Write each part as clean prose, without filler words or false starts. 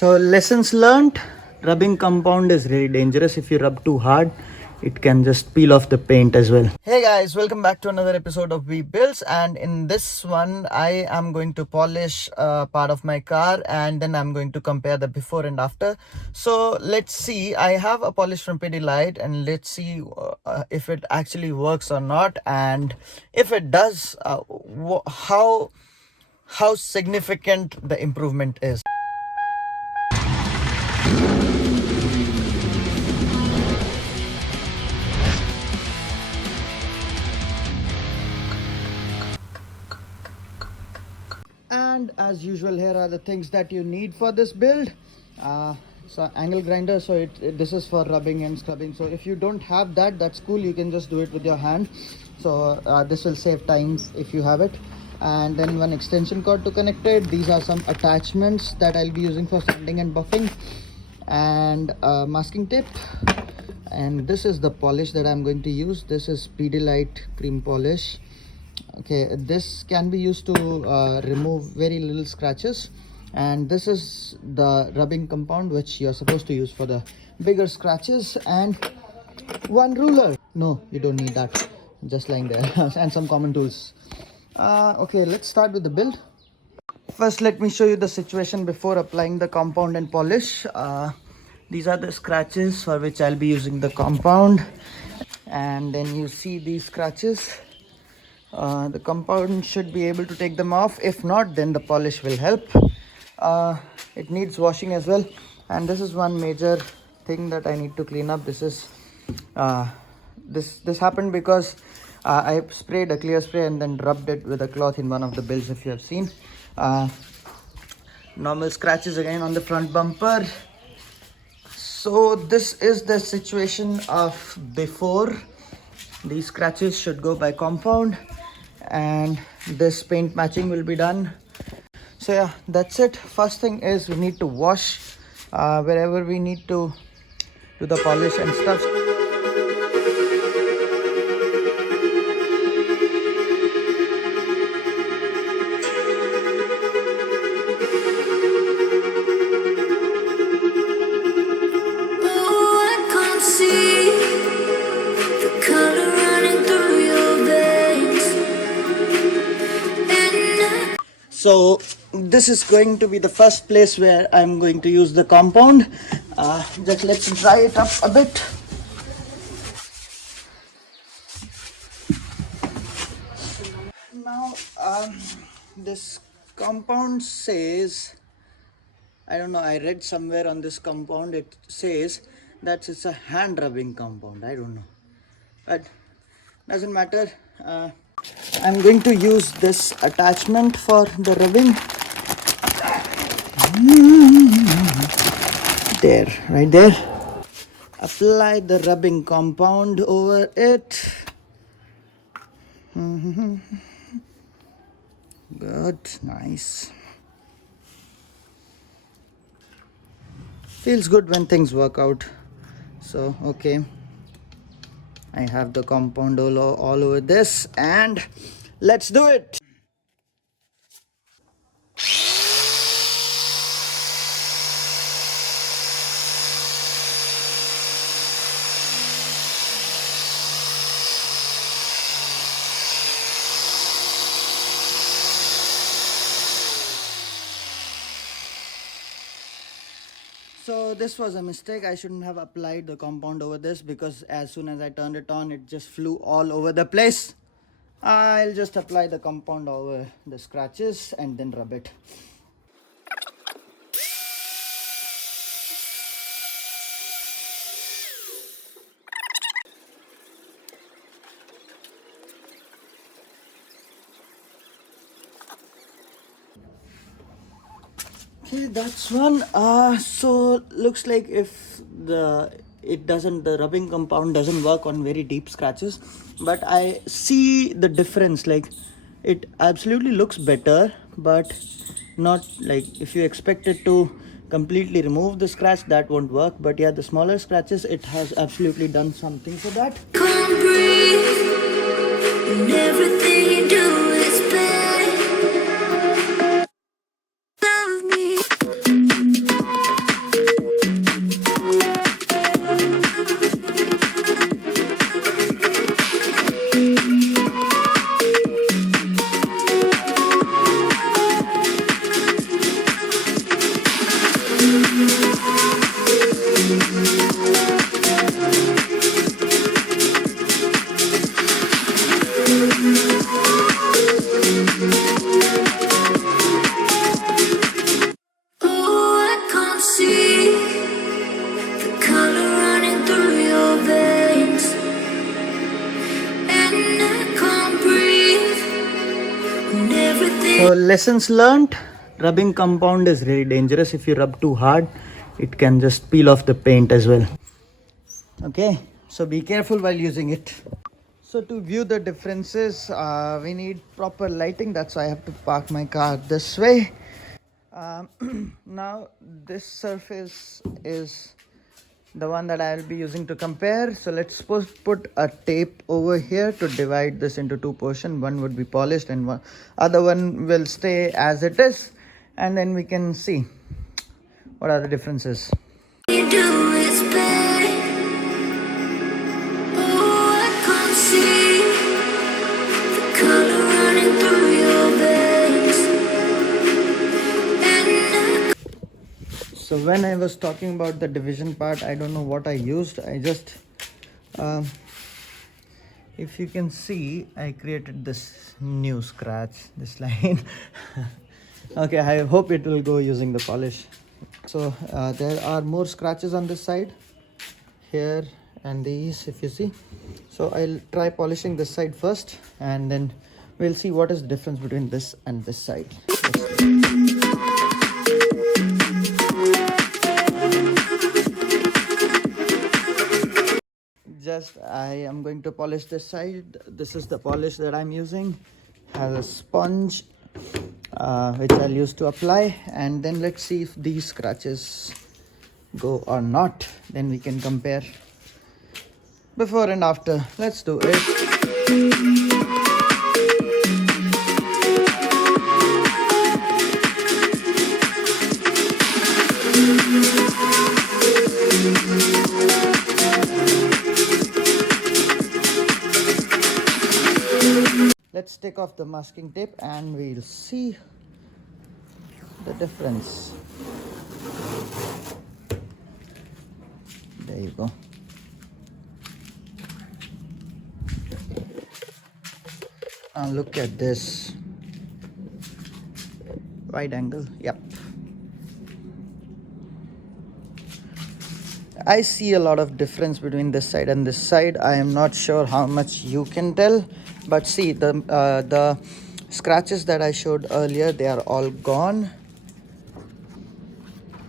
So lessons learned, rubbing compound is really dangerous. If you rub too hard, it can just peel off the paint as well. Hey guys, welcome back to another episode of vbuilds, and in this one I am going to polish part of my car, and then I'm going to compare the before and after. So let's see, I have a polish from Headlight, and let's see if it actually works or not, and if it does, how significant the improvement is. And as usual, here are the things that you need for this build. So angle grinder, so this is for rubbing and scrubbing. So if you don't have that, that's cool, you can just do it with your hand. So this will save time if you have it. And then one extension cord to connect it. These are some attachments that I'll be using for sanding and buffing, and masking tape. And this is the polish that I'm going to use. This is Headlight cream polish. Okay, this can be used to remove very little scratches, and this is the rubbing compound which you're supposed to use for the bigger scratches, and one ruler. No, you don't need that, just lying there. And some common tools. Okay, let's start with the build. First, let me show you the situation before applying the compound and polish. These are the scratches for which I'll be using the compound, and then you see these scratches. The compound should be able to take them off. If not, then the polish will help. It needs washing as well, and this is one major thing that I need to clean up. This is this happened because I sprayed a clear spray and then rubbed it with a cloth in one of the builds, if you have seen. Normal scratches again on the front bumper. So this is the situation of before. These scratches should go by compound, and this paint matching will be done. So yeah, that's it. First thing is we need to wash wherever we need to do the polish and stuff. So this is going to be the first place where I'm going to use the compound. Just let's dry it up a bit. Now this compound says, I don't know, I read somewhere on this compound it says that it's a hand rubbing compound. I don't know, but doesn't matter. I'm going to use this attachment for the rubbing. There, right there. Apply the rubbing compound over it. Good, nice. Feels good when things work out. So, okay. I have the compound all over this, and let's do it. So this was a mistake. I shouldn't have applied the compound over this, because as soon as I turned it on, it just flew all over the place. I'll just apply the compound over the scratches and then rub it. Okay, that's one. So looks like if the rubbing compound doesn't work on very deep scratches, but I see the difference. Like, it absolutely looks better, but not like if you expect it to completely remove the scratch, that won't work. But yeah, the smaller scratches, it has absolutely done something for that. Can't breathe, and everything you do is bad. Love me. So lessons learned, rubbing compound is really dangerous. If you rub too hard, it can just peel off the paint as well. Okay, so be careful while using it. So to view the differences, we need proper lighting. That's why I have to park my car this way. Now this surface is the one that I'll be using to compare. So let's put a tape over here to divide this into two portions. One would be polished and one other one will stay as it is, and then we can see what are the differences. You do is bad. Oh, I can't see the color running through your veins. So when I was talking about the division part, I don't know what I used. I just if you can see, I created this new scratch, this line. Okay, I hope it will go using the polish. So there are more scratches on this side, here and these, if you see. So I'll try polishing this side first, and then we'll see what is the difference between this and this side. I am going to polish this side. This is the polish that I'm using. Has a sponge which I'll use to apply, and then let's see if these scratches go or not. Then we can compare before and after. Let's do it. Let's take off the masking tape and we'll see the difference. There you go. Now look at this. Wide angle, yep. I see a lot of difference between this side and this side. I am not sure how much you can tell, but see the scratches that I showed earlier, they are all gone,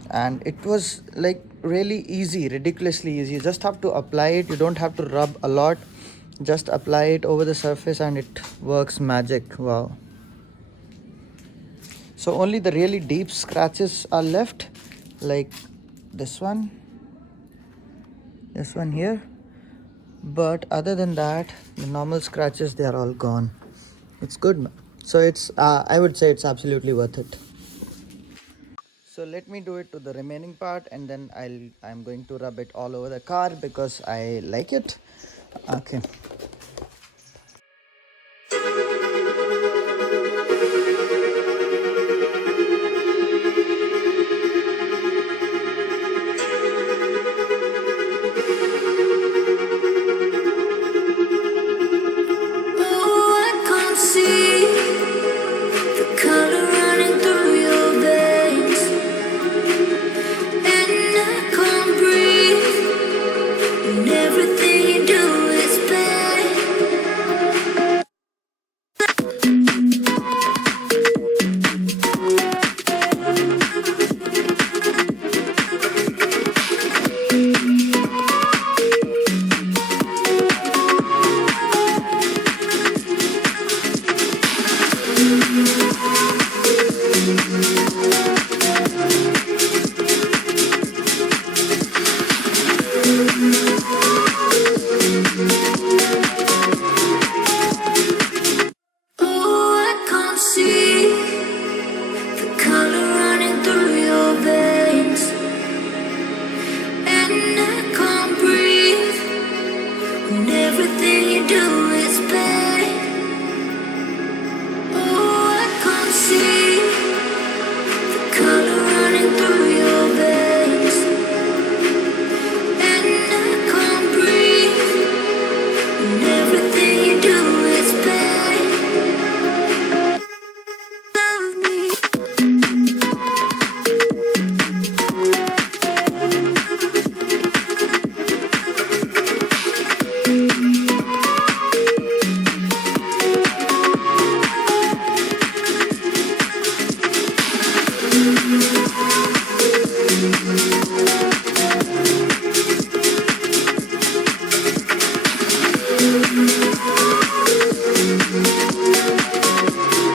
and it was like really easy, ridiculously easy. You just have to apply it. You don't have to rub a lot, just apply it over the surface and it works magic. Wow. So only the really deep scratches are left, like this one here, but other than that, the normal scratches, they are all gone. It's good. So it's I would say it's absolutely worth it. So let me do it to the remaining part, and then I'm going to rub it all over the car because I like it. Okay. Everything you do is bad.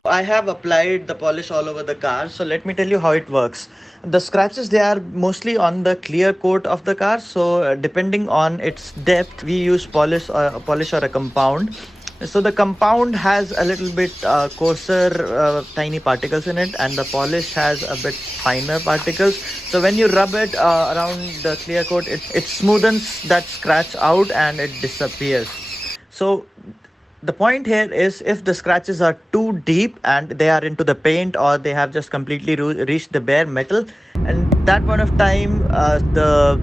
I have applied the polish all over the car, so let me tell you how it works. The scratches, they are mostly on the clear coat of the car, so depending on its depth we use polish or a compound. So the compound has a little bit coarser tiny particles in it, and the polish has a bit finer particles. So when you rub it around the clear coat, it smoothens that scratch out and it disappears. So the point here is, if the scratches are too deep and they are into the paint, or they have just completely reached the bare metal, and that point of time the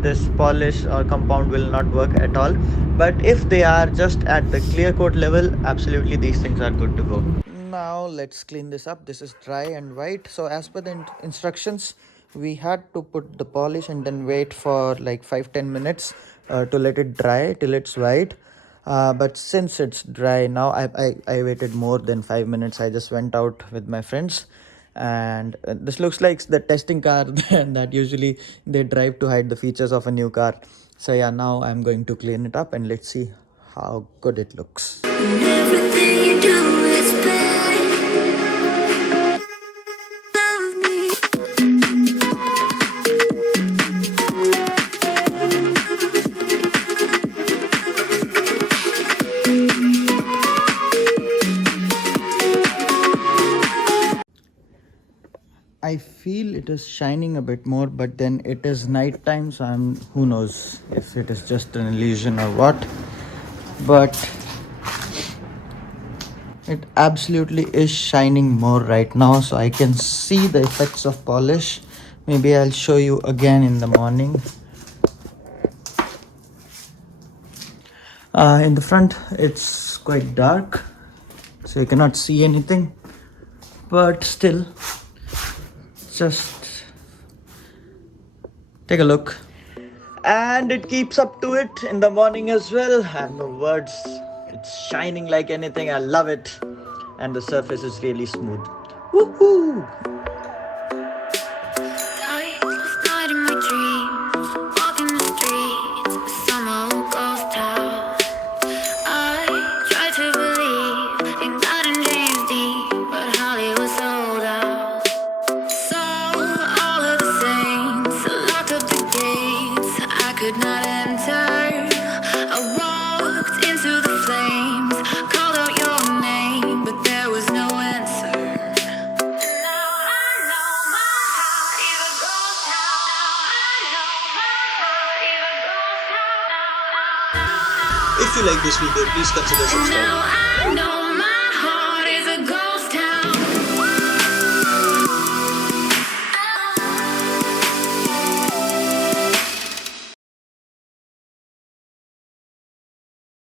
this polish or compound will not work at all. But if they are just at the clear coat level, absolutely these things are good to go. Now let's clean this up. This is dry and white, so as per the instructions, we had to put the polish and then wait for like 5-10 minutes to let it dry till it's white. But since it's dry now, I waited more than 5 minutes. I just went out with my friends, and this looks like the testing car that usually they drive to hide the features of a new car. So yeah, now I'm going to clean it up and let's see how good it looks. Everything you do is I feel it is shining a bit more, but then it is night time, so who knows if it is just an illusion or what. But it absolutely is shining more right now, so I can see the effects of polish. Maybe I'll show you again in the morning. In the front it's quite dark, so you cannot see anything, but still, just take a look. And it keeps up to it in the morning as well. I have no words. It's shining like anything. I love it. And the surface is really smooth. Woohoo! If you like this video, please consider subscribing.